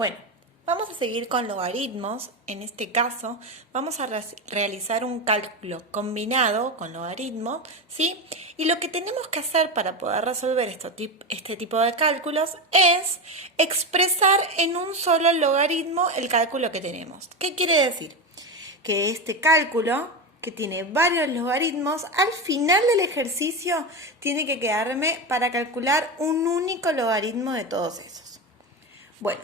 Bueno, vamos a seguir con logaritmos. En este caso, vamos a realizar un cálculo combinado con logaritmos, ¿sí? Y lo que tenemos que hacer para poder resolver este tipo de cálculos es expresar en un solo logaritmo el cálculo que tenemos. ¿Qué quiere decir? Que este cálculo, que tiene varios logaritmos, al final del ejercicio tiene que quedarme para calcular un único logaritmo de todos esos. Bueno,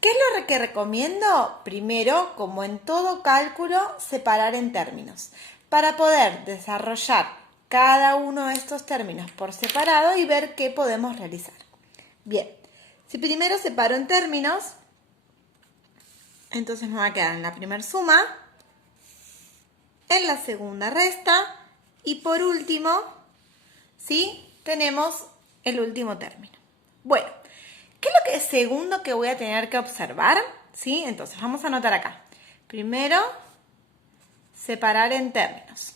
¿qué es lo que recomiendo? Primero, como en todo cálculo, separar en términos, para poder desarrollar cada uno de estos términos por separado y ver qué podemos realizar. Bien, si primero separo en términos, entonces me va a quedar en la primera suma, en la segunda resta y por último, ¿sí? Tenemos el último término. Bueno, ¿qué es lo segundo que voy a tener que observar? ¿Sí? Entonces vamos a anotar acá. Primero, separar en términos.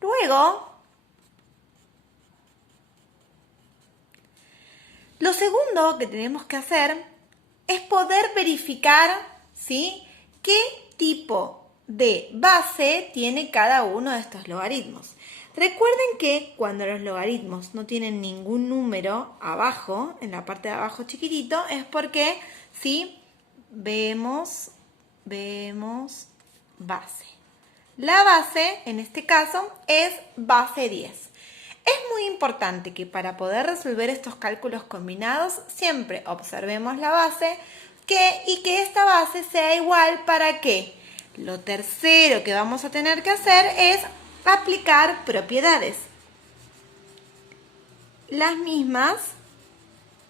Luego, lo segundo que tenemos que hacer es poder verificar, ¿sí?, qué tipo de base tiene cada uno de estos logaritmos. Recuerden que cuando los logaritmos no tienen ningún número abajo, en la parte de abajo chiquitito, es porque, ¿sí?, vemos base. La base, en este caso, es base 10. Es muy importante que para poder resolver estos cálculos combinados siempre observemos la base y que esta base sea igual para que lo tercero que vamos a tener que hacer es aplicar propiedades. Las mismas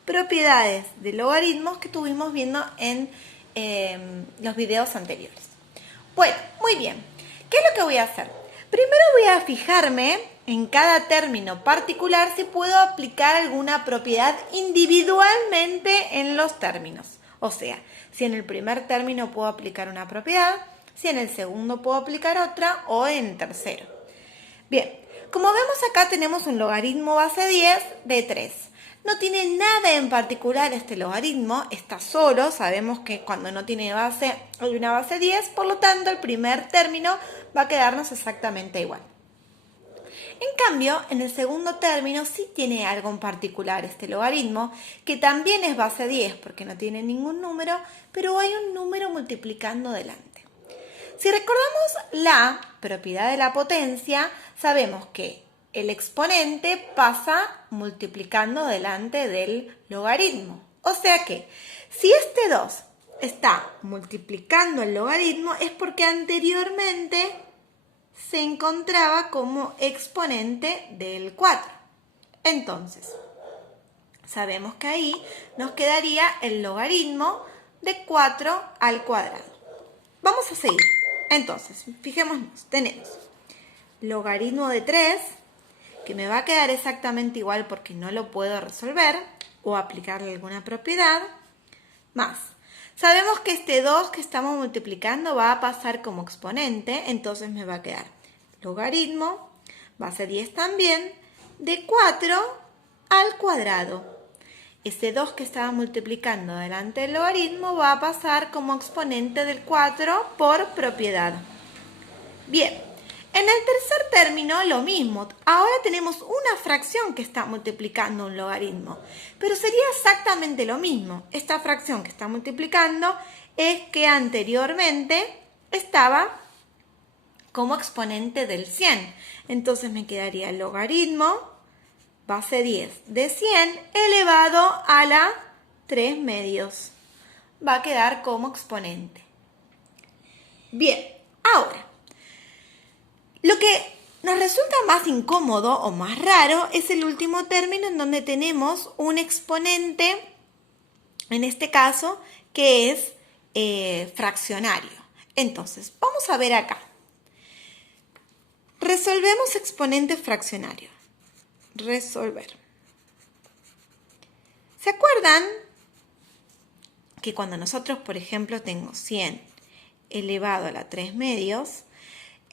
propiedades de logaritmos que estuvimos viendo en los videos anteriores. Bueno, muy bien. ¿Qué es lo que voy a hacer? Primero voy a fijarme en cada término particular si puedo aplicar alguna propiedad individualmente en los términos. O sea, si en el primer término puedo aplicar una propiedad, si en el segundo puedo aplicar otra o en el tercero. Bien, como vemos acá tenemos un logaritmo base 10 de 3. No tiene nada en particular este logaritmo, está solo, sabemos que cuando no tiene base hay una base 10, por lo tanto el primer término va a quedarnos exactamente igual. En cambio, en el segundo término sí tiene algo en particular este logaritmo, que también es base 10 porque no tiene ningún número, pero hay un número multiplicando delante. Si recordamos la propiedad de la potencia, sabemos que el exponente pasa multiplicando delante del logaritmo. O sea que si este 2 está multiplicando el logaritmo es porque anteriormente se encontraba como exponente del 4. Entonces, sabemos que ahí nos quedaría el logaritmo de 4 al cuadrado. Vamos a seguir. Entonces, fijémonos, tenemos logaritmo de 3, que me va a quedar exactamente igual porque no lo puedo resolver o aplicarle alguna propiedad, más. Sabemos que este 2 que estamos multiplicando va a pasar como exponente, entonces me va a quedar logaritmo, base 10 también, de 4 al cuadrado. Ese 2 que estaba multiplicando delante del logaritmo va a pasar como exponente del 4 por propiedad. Bien, en el tercer término lo mismo. Ahora tenemos una fracción que está multiplicando un logaritmo, pero sería exactamente lo mismo. Esta fracción que está multiplicando es que anteriormente estaba como exponente del 100. Entonces me quedaría el logaritmo base 10 de 100 elevado a la 3 medios. Va a quedar como exponente. Bien, ahora, lo que nos resulta más incómodo o más raro es el último término en donde tenemos un exponente, en este caso, que es fraccionario. Entonces, vamos a ver acá. Resolvemos exponente fraccionario. Resolver. ¿Se acuerdan que cuando nosotros, por ejemplo, tengo 100 elevado a la 3 medios,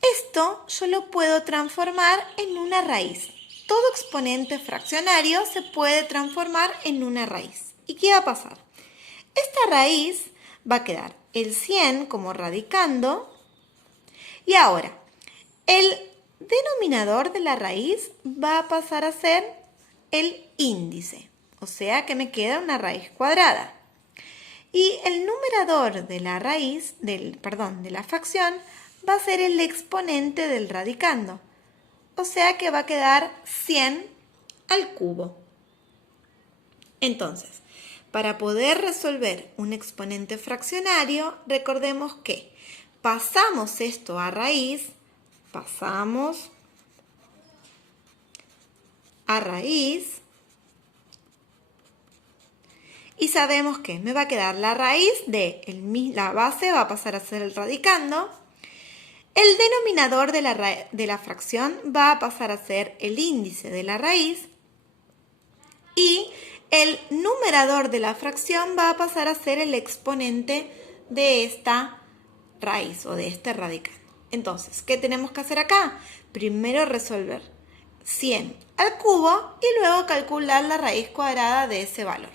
esto yo lo puedo transformar en una raíz? Todo exponente fraccionario se puede transformar en una raíz. ¿Y qué va a pasar? Esta raíz va a quedar el 100 como radicando y ahora el denominador de la raíz va a pasar a ser el índice, o sea que me queda una raíz cuadrada. Y el numerador de la raíz, de la fracción, va a ser el exponente del radicando, o sea que va a quedar 100 al cubo. Entonces, para poder resolver un exponente fraccionario, recordemos que pasamos esto a raíz, pasamos a raíz y sabemos que me va a quedar la raíz de la base, va a pasar a ser el radicando. El denominador de la fracción va a pasar a ser el índice de la raíz y el numerador de la fracción va a pasar a ser el exponente de esta raíz o de este radicando. Entonces, ¿qué tenemos que hacer acá? Primero resolver 100 al cubo y luego calcular la raíz cuadrada de ese valor.